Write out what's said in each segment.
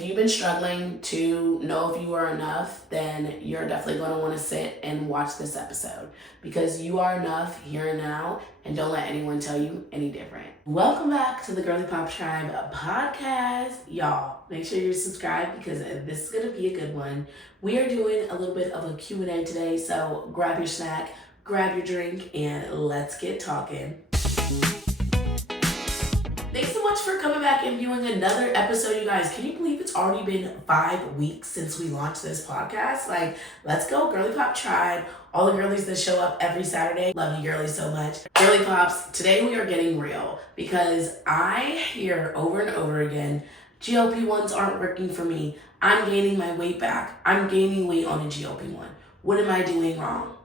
If you've been struggling to know if you are enough, then you're definitely going to want to sit and watch this episode because you are enough here and now, and don't let anyone tell you any different. Welcome back to the Girly Pops Tribe podcast. Y'all, make sure you're subscribed because this is going to be a good one. We are doing a little bit of a Q&A today, so grab your snack, grab your drink, and let's get talking. Thanks so much for coming back and viewing another episode, you guys. Can you believe it's already been 5 weeks since we launched this podcast? Like, let's go, Girly Pop Tribe. All the girlies that show up every Saturday. Love you girlies so much. Girly Pops, today we are getting real because I hear over and over again, GLP-1s aren't working for me. I'm gaining my weight back. I'm gaining weight on a GLP-1. What am I doing wrong?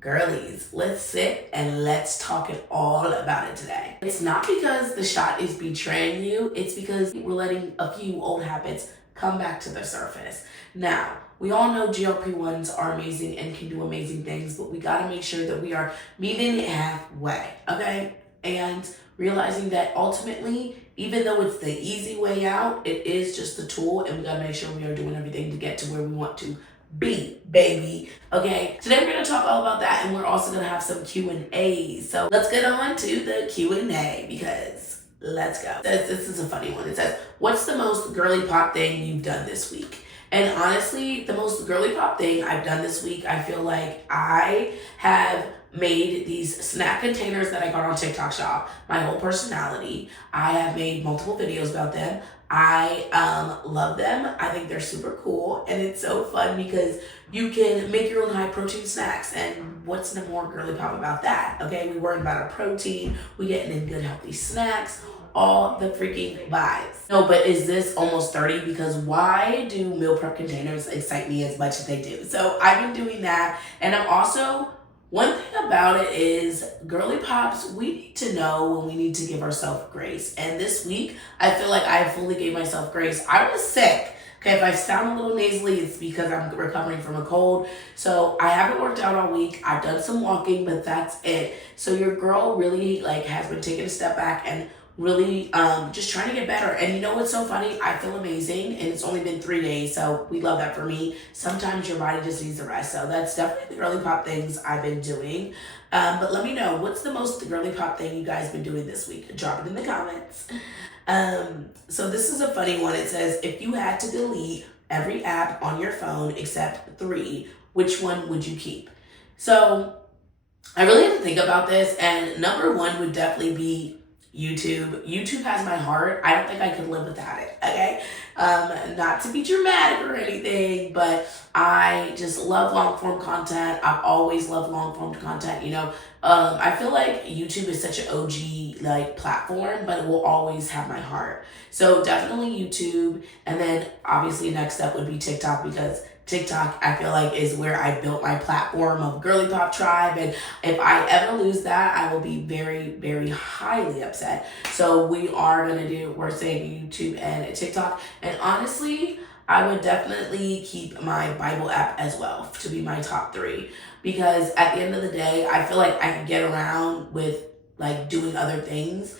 Girlies, let's sit and let's talk it all about it today. It's not because the shot is betraying you, it's because we're letting a few old habits come back to the surface. Now, we all know GLP-1s are amazing and can do amazing things, but we gotta make sure that we are meeting it halfway, okay? And realizing that ultimately, even though it's the easy way out, it is just a tool, and we gotta make sure we are doing everything to get to where we want to be, baby. Okay, today we're going to talk all about that, and we're also going to have some Q&As. So let's get on to the Q&A because let's go. This is a funny one. It says, what's the most girly pop thing you've done this week? And honestly, the most girly pop thing I've done this week, I feel like I have made these snack containers that I got on TikTok Shop my whole personality. I have made multiple videos about them. I love them. I think they're super cool, and it's so fun because you can make your own high protein snacks, and what's the more girly pop about that? Okay, we worry about our protein, we getting in good healthy snacks, all the freaking vibes. No, but is this almost 30? Because why do meal prep containers excite me as much as they do? So I've been doing that, and I'm also, one thing about it is, Girly Pops, we need to know when we need to give ourselves grace. And this week, I feel like I fully gave myself grace. I was sick. Okay, if I sound a little nasally, it's because I'm recovering from a cold. So I haven't worked out all week. I've done some walking, but that's it. So your girl really has been taking a step back and really just trying to get better. And you know what's so funny? I feel amazing, and it's only been 3 days, so we love that for me. Sometimes your body just needs a rest, so that's definitely the girly pop things I've been doing. But let me know, what's the most girly pop thing you guys been doing this week? Drop it in the comments. So this is a funny one. It says, if you had to delete every app on your phone except 3, which one would you keep? So I really had to think about this, and number 1 would definitely be YouTube. YouTube has my heart. I don't think I could live without it, okay? Not to be dramatic or anything, but I just love long form content. I've always loved long form content, you know. I feel like YouTube is such an OG platform, but it will always have my heart. So definitely YouTube, and then obviously next up would be TikTok, because TikTok, I feel like, is where I built my platform of Girly Pop Tribe, and if I ever lose that, I will be very, very highly upset. So we're saying YouTube and TikTok, and honestly, I would definitely keep my Bible app as well to be my top 3, because at the end of the day, I feel like I can get around with doing other things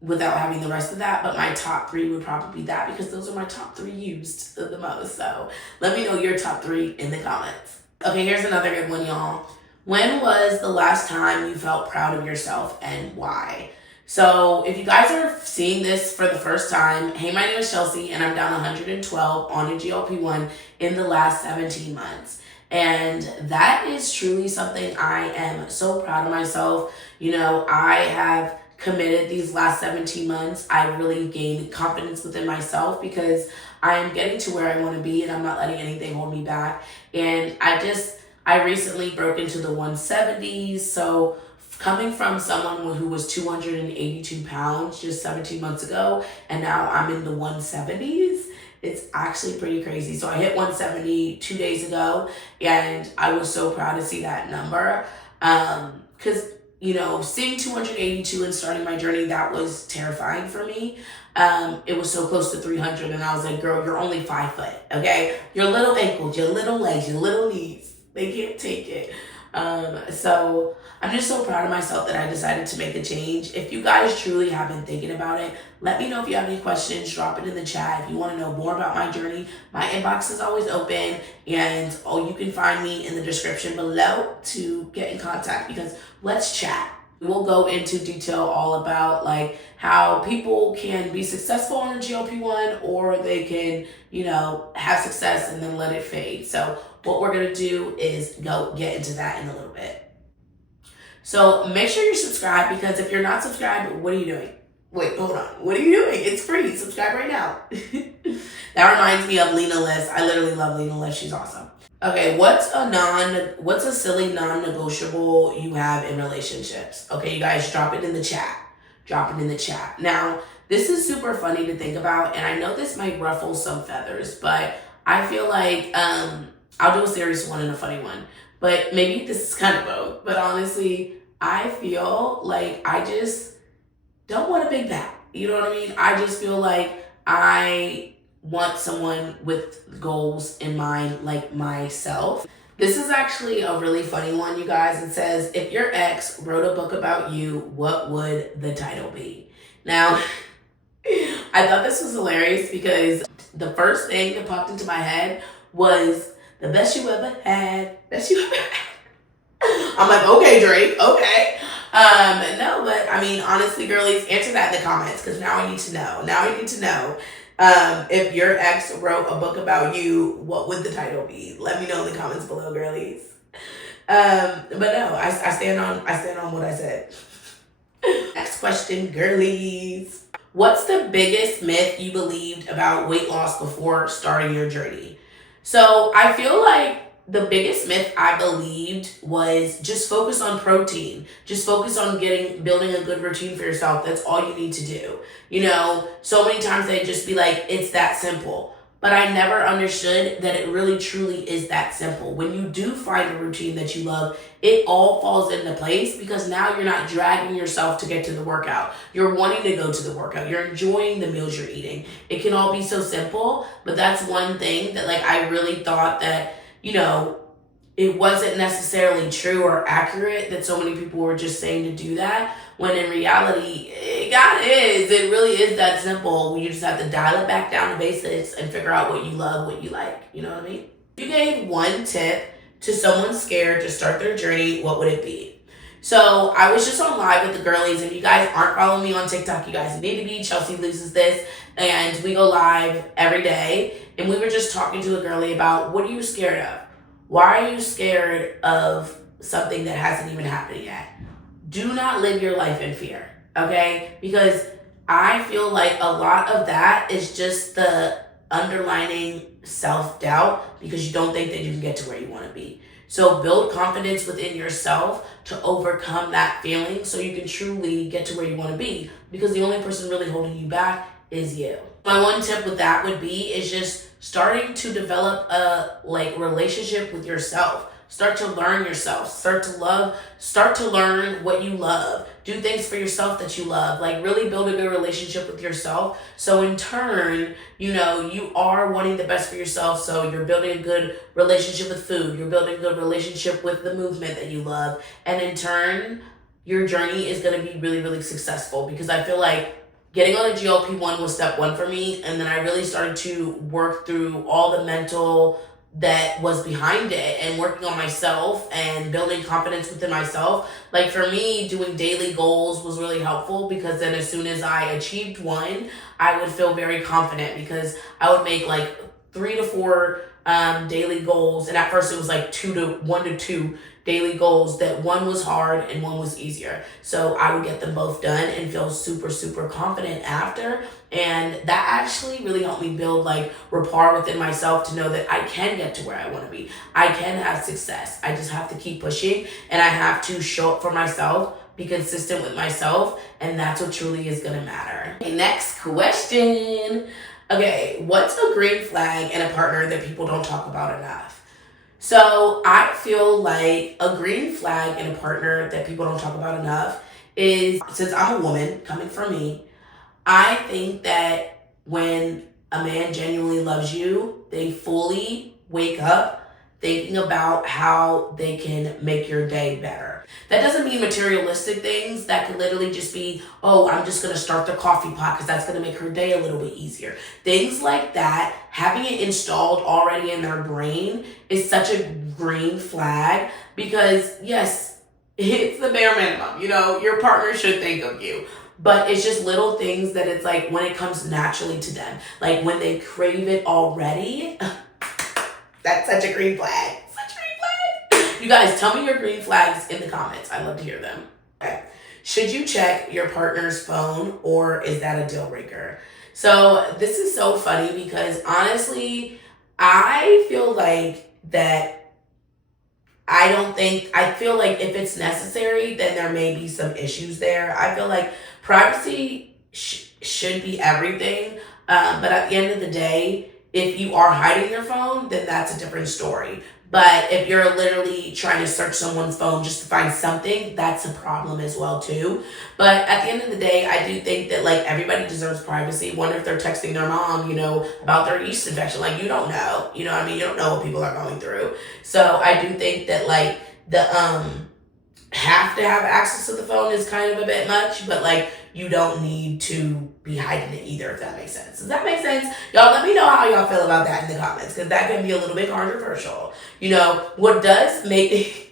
without having the rest of that, but my top 3 would probably be that, because those are my top 3 used the most. So let me know your top 3 in the comments. Okay, here's another good one, y'all. When was the last time you felt proud of yourself, and why? So if you guys are seeing this for the first time, hey, my name is Chelsea, and I'm down 112 on a GLP-1 in the last 17 months. And that is truly something I am so proud of myself. You know, I have committed these last 17 months. I really gained confidence within myself because I am getting to where I want to be, and I'm not letting anything hold me back. And I recently broke into the 170s. So coming from someone who was 282 pounds just 17 months ago, and now I'm in the 170s, it's actually pretty crazy. So I hit 170 2 days ago, and I was so proud to see that number. Because you know, seeing 282 and starting my journey, that was terrifying for me. It was so close to 300, and I was like, girl, you're only 5 foot, okay? Your little ankles, your little legs, your little knees, they can't take it. So I'm just so proud of myself that I decided to make the change. If you guys truly have been thinking about it, let me know if you have any questions. Drop it in the chat. If you want to know more about my journey, my inbox is always open, and you can find me in the description below to get in contact, because let's chat. We'll go into detail all about like how people can be successful on a GLP-1, or they can, have success and then let it fade. So what we're going to do is go get into that in a little bit. So make sure you're subscribed, because if you're not subscribed, what are you doing? Wait, hold on. What are you doing? It's free. Subscribe right now. That reminds me of Lena Liss. I literally love Lena Liss. She's awesome. Okay, what's a silly non-negotiable you have in relationships? Okay, you guys, drop it in the chat. Drop it in the chat. Now, this is super funny to think about, and I know this might ruffle some feathers, but I feel like I'll do a serious one and a funny one. But maybe this is kind of both. But honestly, I feel like I just don't want a big back. You know what I mean? I just feel like I want someone with goals in mind, like myself. This is actually a really funny one, you guys. It says, if your ex wrote a book about you, what would the title be? Now, I thought this was hilarious because the first thing that popped into my head was the best you ever had. Best you ever had. I'm like, okay, Drake, okay. No, but I mean, honestly, girlies, answer that in the comments, because now I need to know. Now I need to know. If your ex wrote a book about you, what would the title be? Let me know in the comments below, girlies. But no, I stand on what I said. Next question, girlies. What's the biggest myth you believed about weight loss before starting your journey? So I feel like the biggest myth I believed was just focus on protein. Just focus on building a good routine for yourself. That's all you need to do. So many times they'd just be like, it's that simple. But I never understood that it really truly is that simple. When you do find a routine that you love, it all falls into place, because now you're not dragging yourself to get to the workout. You're wanting to go to the workout. You're enjoying the meals you're eating. It can all be so simple, but that's one thing that I really thought that, it wasn't necessarily true or accurate, that so many people were just saying to do that, when in reality, it really is that simple. You just have to dial it back down to basics and figure out what you love, what you like. You know what I mean? If you gave one tip to someone scared to start their journey, what would it be? So I was just on live with the girlies, and if you guys aren't following me on TikTok, you guys need to be. Chelsea Loses This, and we go live every day, and we were just talking to a girlie about, what are you scared of? Why are you scared of something that hasn't even happened yet? Do not live your life in fear, okay? Because I feel like a lot of that is just the underlining self-doubt, because you don't think that you can get to where you want to be. So build confidence within yourself to overcome that feeling, so you can truly get to where you want to be, because the only person really holding you back is you. My one tip with that would be is just starting to develop a relationship with yourself. Start to learn yourself. Start to learn what you love. Do things for yourself that you love. Really build a good relationship with yourself. So in turn, you are wanting the best for yourself. So you're building a good relationship with food. You're building a good relationship with the movement that you love. And in turn, your journey is going to be really, really successful, because I feel like getting on a GLP-1 was step one for me. And then I really started to work through all the mental that was behind it, and working on myself and building confidence within myself. For me, doing daily goals was really helpful, because then as soon as I achieved one, I would feel very confident, because I would make 3 to 4 daily goals. And at first it was 1 to 2 daily goals, that one was hard and one was easier. So I would get them both done and feel super, super confident after. And that actually really helped me build rapport within myself, to know that I can get to where I want to be. I can have success. I just have to keep pushing, and I have to show up for myself, be consistent with myself, and that's what truly is going to matter. Okay, next question. Okay, what's a green flag in a partner that people don't talk about enough? So I feel like a green flag in a partner that people don't talk about enough is, since I'm a woman, coming from me, I think that when a man genuinely loves you, they fully wake up thinking about how they can make your day better. That doesn't mean materialistic things. That could literally just be, oh, I'm just going to start the coffee pot because that's going to make her day a little bit easier. Things like that, having it installed already in their brain is such a green flag because, yes, it's the bare minimum. Your partner should think of you. But it's just little things that it's like when it comes naturally to them. Like when they crave it already, that's such a green flag. Such a green flag. You guys, tell me your green flags in the comments. I love to hear them. Okay. Should you check your partner's phone or is that a deal breaker? So this is so funny because honestly, I feel like that I feel like if it's necessary, then there may be some issues there. I feel like privacy should be everything. But at the end of the day, if you are hiding your phone, then that's a different story. But if you're literally trying to search someone's phone just to find something, that's a problem as well too. But at the end of the day, I do think that like everybody deserves privacy. Wonder if they're texting their mom, about their yeast infection. Like you don't know. You know what I mean? You don't know what people are going through. So I do think that like the have to have access to the phone is kind of a bit much, but like you don't need to be hiding it either, if that makes sense. Does that make sense? Y'all let me know how y'all feel about that in the comments, because that can be a little bit controversial. What does make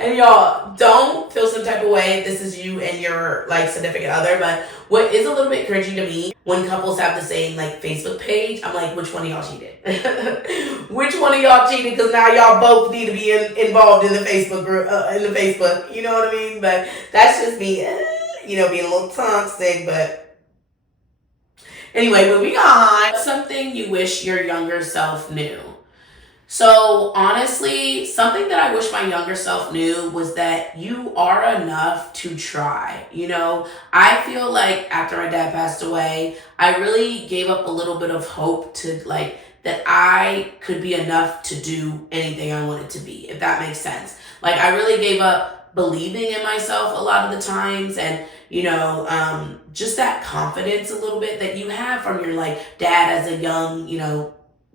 and y'all don't feel some type of way, this is you and your like significant other, but what is a little bit cringy to me when couples have the same like Facebook page, I'm like, which one of y'all cheated? Which one of y'all cheated? Because now y'all both need to be involved in the Facebook group, in the Facebook, you know what I mean? But that's just me, being a little toxic, but anyway, moving on. Something you wish your younger self knew. So honestly, something that I wish my younger self knew was that you are enough to try. I feel like after my dad passed away, I really gave up a little bit of hope to like that I could be enough to do anything I wanted to be, if that makes sense. Like I really gave up believing in myself a lot of the times, and just that confidence a little bit that you have from your like dad as a young,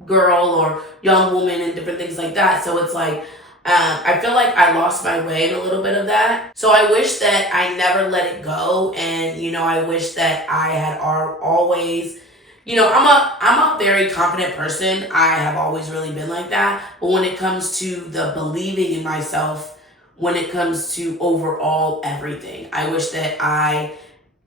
girl or young woman and different things like that. So it's like I feel like I lost my way in a little bit of that. So I wish that I never let it go, and I wish that I had always, I'm a very confident person. I have always really been like that. But when it comes to the believing in myself, when it comes to overall everything, I wish that I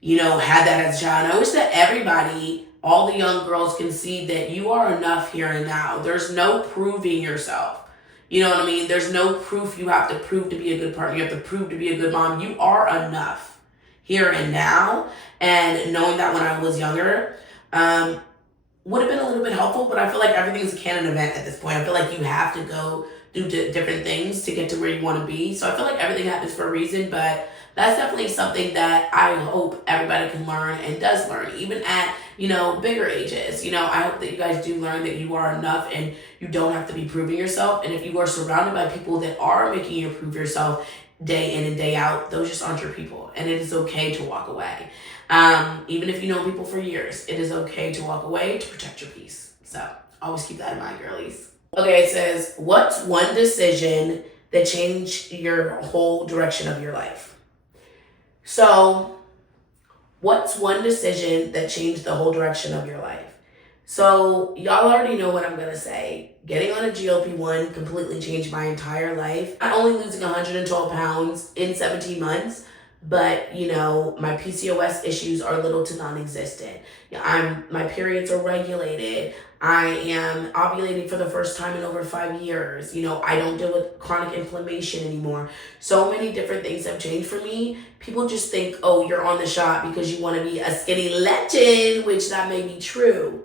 had that as a child. And I wish that everybody, all the young girls, can see that you are enough here and now. There's no proving yourself. You know what I mean? There's no proof you have to prove to be a good partner. You have to prove to be a good mom. You are enough here and now. And knowing that when I was younger would have been a little bit helpful, but I feel like everything's a canon event at this point. I feel like you have to go do different things to get to where you want to be. So I feel like everything happens for a reason, but that's definitely something that I hope everybody can learn and does learn, even at, bigger ages. I hope that you guys do learn that you are enough and you don't have to be proving yourself. And if you are surrounded by people that are making you prove yourself day in and day out, those just aren't your people. And it is okay to walk away. Even if you know people for years, it is okay to walk away to protect your peace. So always keep that in mind, girlies. Okay, it says, what's one decision that changed your whole direction of your life? So, what's one decision that changed the whole direction of your life? So, y'all already know what I'm going to say. Getting on a GLP-1 completely changed my entire life. Not only losing 112 pounds in 17 months, but, my PCOS issues are little to non-existent. My periods are regulated. I am ovulating for the first time in over 5 years. I don't deal with chronic inflammation anymore. So many different things have changed for me. People just think, oh, you're on the shot because you want to be a skinny legend, which that may be true.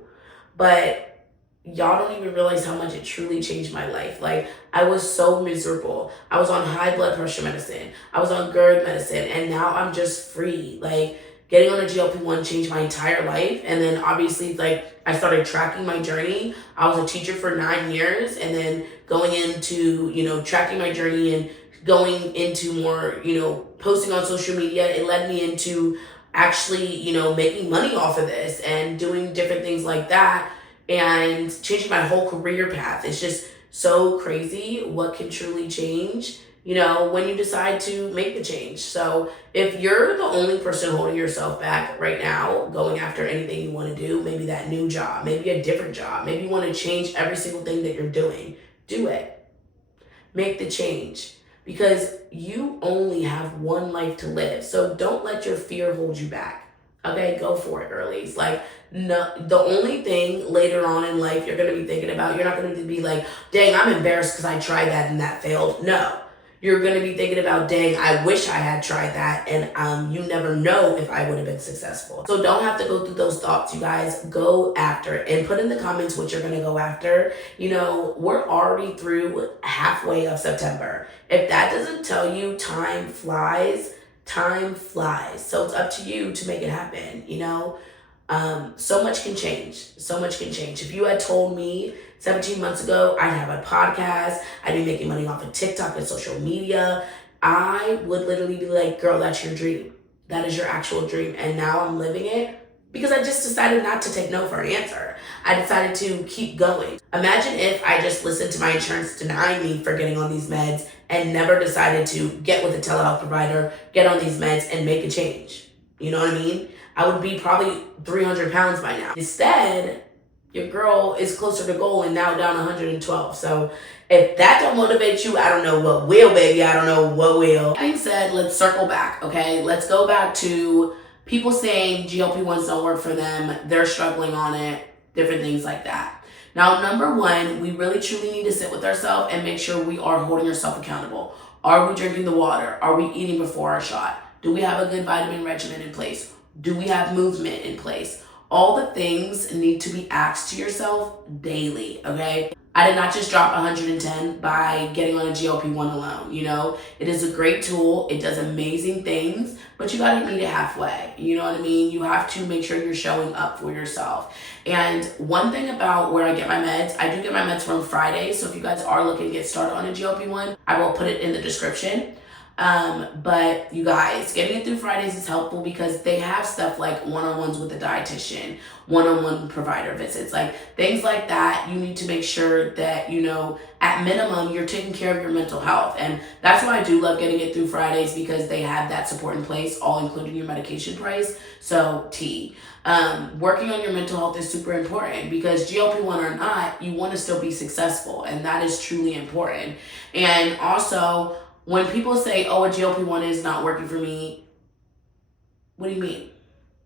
But y'all don't even realize how much it truly changed my life. Like, I was so miserable. I was on high blood pressure medicine. I was on GERD medicine. And now I'm just free. Like, getting on a GLP-1 changed my entire life. And then obviously, like, I started tracking my journey. I was a teacher for 9 years, and then going into, tracking my journey and going into more, posting on social media, it led me into actually, making money off of this and doing different things like that and changing my whole career path. It's just so crazy what can truly change, when you decide to make the change. So if you're the only person holding yourself back right now, going after anything you want to do, maybe that new job, maybe a different job, maybe you want to change every single thing that you're doing, do it. Make the change, because you only have one life to live. So don't let your fear hold you back. Okay, go for it, girlies. Like, no, the only thing later on in life you're going to be thinking about, you're not going to be like, dang, I'm embarrassed because I tried that and that failed. No. You're going to be thinking about, dang, I wish I had tried that, and you never know if I would have been successful. So don't have to go through those thoughts, you guys. Go after it, and put in the comments what you're going to go after. We're already through halfway of September. If that doesn't tell you time flies, time flies. So it's up to you to make it happen, so much can change. So much can change. If you had told me 17 months ago I'd have a podcast, I'd be making money off of TikTok and social media, I would literally be like, girl, that's your dream. That is your actual dream. And now I'm living it because I just decided not to take no for an answer. I decided to keep going. Imagine if I just listened to my insurance denying me for getting on these meds and never decided to get with a telehealth provider, get on these meds, and make a change. You know what I mean? I would be probably 300 pounds by now. Instead, your girl is closer to goal and now down 112. So if that don't motivate you, I don't know what will, baby. I don't know what will. That being said, let's circle back, okay? Let's go back to people saying GLP-1s don't work for them. They're struggling on it, different things like that. Now, number one, we really truly need to sit with ourselves and make sure we are holding ourselves accountable. Are we drinking the water? Are we eating before our shot? Do we have a good vitamin regimen in place? Do we have movement in place? All the things need to be asked to yourself daily, okay? I did not just drop 110 by getting on a GLP-1 alone, It is a great tool. It does amazing things, but you gotta meet it halfway. You know what I mean? You have to make sure you're showing up for yourself. And one thing about where I get my meds, I do get my meds from Fridays. So if you guys are looking to get started on a GLP-1, I will put it in the description. But you guys, getting it through Fridays is helpful because they have stuff like one-on-ones with a dietitian, one-on-one provider visits, like things like that. You need to make sure that, at minimum, you're taking care of your mental health. And that's why I do love getting it through Fridays, because they have that support in place, all including your medication price. So working on your mental health is super important, because GLP-1 or not, you want to still be successful. And that is truly important. And also, when people say, oh, a GLP-1 is not working for me, what do you mean?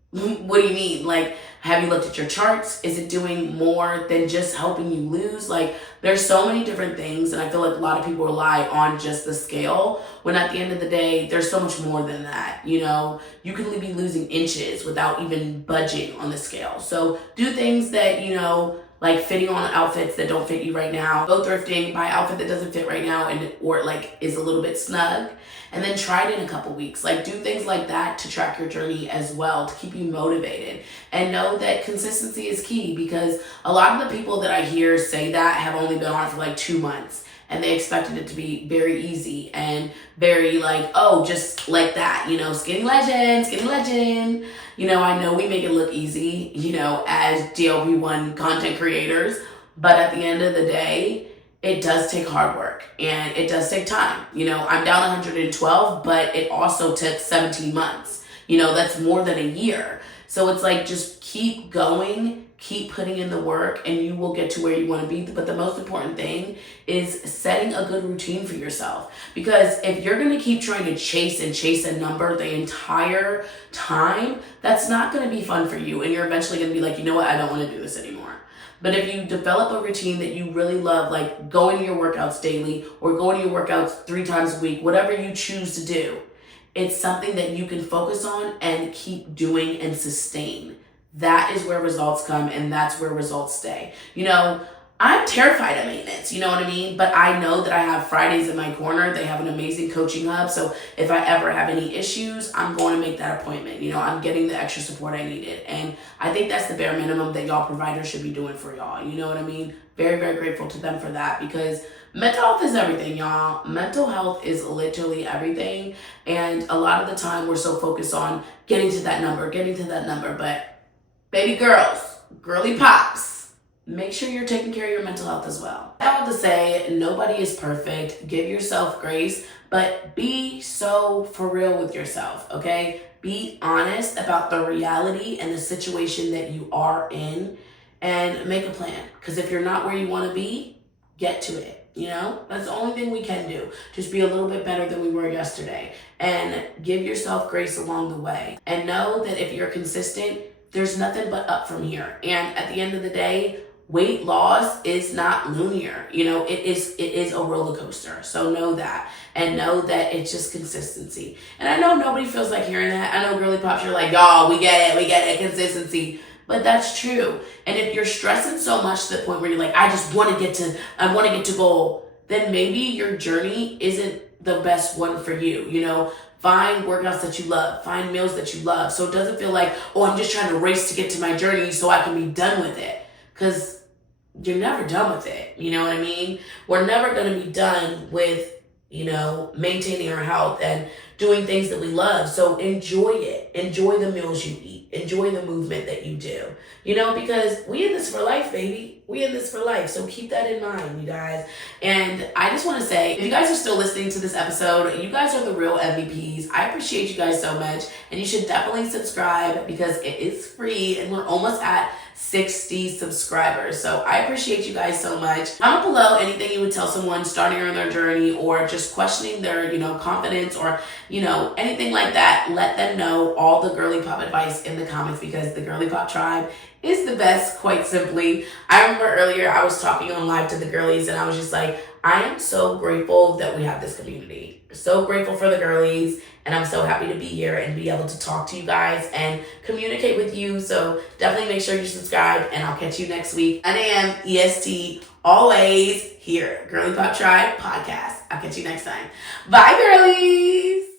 What do you mean? Like, have you looked at your charts? Is it doing more than just helping you lose? Like, there's so many different things, and I feel like a lot of people rely on just the scale, when at the end of the day, there's so much more than that, You can be losing inches without even budging on the scale. So do things that, like fitting on outfits that don't fit you right now. Go thrifting, buy an outfit that doesn't fit right now or like is a little bit snug, and then try it in a couple weeks. Like, do things like that to track your journey as well, to keep you motivated. And know that consistency is key, because a lot of the people that I hear say that have only been on it for like 2 months. And they expected it to be very easy and very like, oh, just like that, skinny legend, skinny legend. I know we make it look easy, as GLP-1 content creators, but at the end of the day, it does take hard work and it does take time. I'm down 112, but it also took 17 months. That's more than a year. So it's like, just keep going, keep putting in the work, and you will get to where you want to be. But the most important thing is setting a good routine for yourself. Because if you're going to keep trying to chase a number the entire time, that's not going to be fun for you. And you're eventually going to be like, you know what? I don't want to do this anymore. But if you develop a routine that you really love, like going to your workouts daily or going to your workouts 3 times a week, whatever you choose to do, it's something that you can focus on and keep doing and sustain. That is where results come, and that's where results stay. I'm terrified of maintenance, you know what I mean? But I know that I have Fridays in my corner. They have an amazing coaching hub. So if I ever have any issues, I'm going to make that appointment. I'm getting the extra support I needed. And I think that's the bare minimum that y'all providers should be doing for y'all. You know what I mean? Very, very grateful to them for that, because mental health is everything, y'all. Mental health is literally everything. And a lot of the time we're so focused on getting to that number. But baby girls, girly pops, make sure you're taking care of your mental health as well. I have to say, nobody is perfect. Give yourself grace, but be so for real with yourself, okay? Be honest about the reality and the situation that you are in and make a plan. Because if you're not where you want to be, get to it. You know, that's the only thing we can do. Just be a little bit better than we were yesterday and give yourself grace along the way. And know that if you're consistent, there's nothing but up from here. And at the end of the day, weight loss is not linear. You know, it is a roller coaster. So know that. And know that it's just consistency. And I know nobody feels like hearing that. I know Girly Pops, you're like, y'all, we get it, consistency. But that's true. And if you're stressing so much to the point where you're like, I want to get to goal, then maybe your journey isn't the best one for you. You know, find workouts that you love, find meals that you love. So it doesn't feel like, oh, I'm just trying to race to get to my journey so I can be done with it. Because you're never done with it. You know what I mean? We're never going to be done with, you know, maintaining our health and doing things that we love. So enjoy it. Enjoy the meals you eat. Enjoy the movement that you do. You know, because we in this for life, baby. We in this for life. So keep that in mind, you guys. And I just want to say, if you guys are still listening to this episode, you guys are the real MVPs. I appreciate you guys so much. And you should definitely subscribe because it is free and we're almost at 60 subscribers. So I appreciate you guys so much. Comment below anything you would tell someone starting on their journey or just questioning their, you know, confidence or, you know, anything like that. Let them know all the Girly Pop advice in the comments because the Girly Pop tribe is the best, quite simply. I remember earlier I was talking on live to the girlies and I was just like, I am so grateful that we have this community. So grateful for the girlies. And I'm so happy to be here and be able to talk to you guys and communicate with you. So definitely make sure you subscribe and I'll catch you next week. 9 a.m. EST, always here. Girly Pop Tribe Podcast. I'll catch you next time. Bye, girlies.